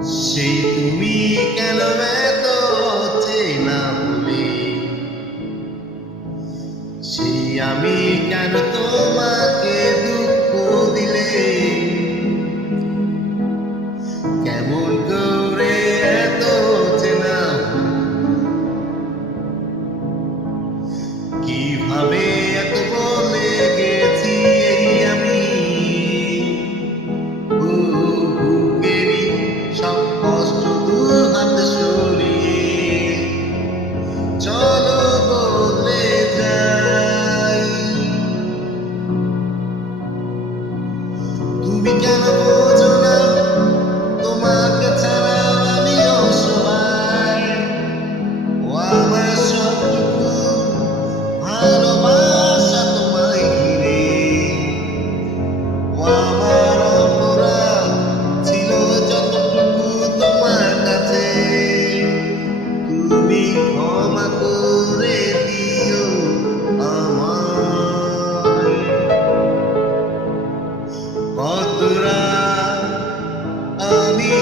সেই তুমি কেন এত চেনা বলে, সেই আমি কেন তোমাকে দুঃখ দিলে, কেমন করে এত চেনা, কিভাবে এত বলে গেছি এই আমি, বুকেরই সব কষ্ট দু হাতে সরিয়ে চলো বলে যাই। তুমি কেন বোঝো না তোমাকে ছাড়া আমি অসহায়, ও আমার সবটুকু ভালোবাসা তোমায় ঘিরে, ও আমার অপরাধ ছিল যতটুকু তোমার কাছে, তুমি ক্ষমা করে দিও আমায়। কত রাত আমি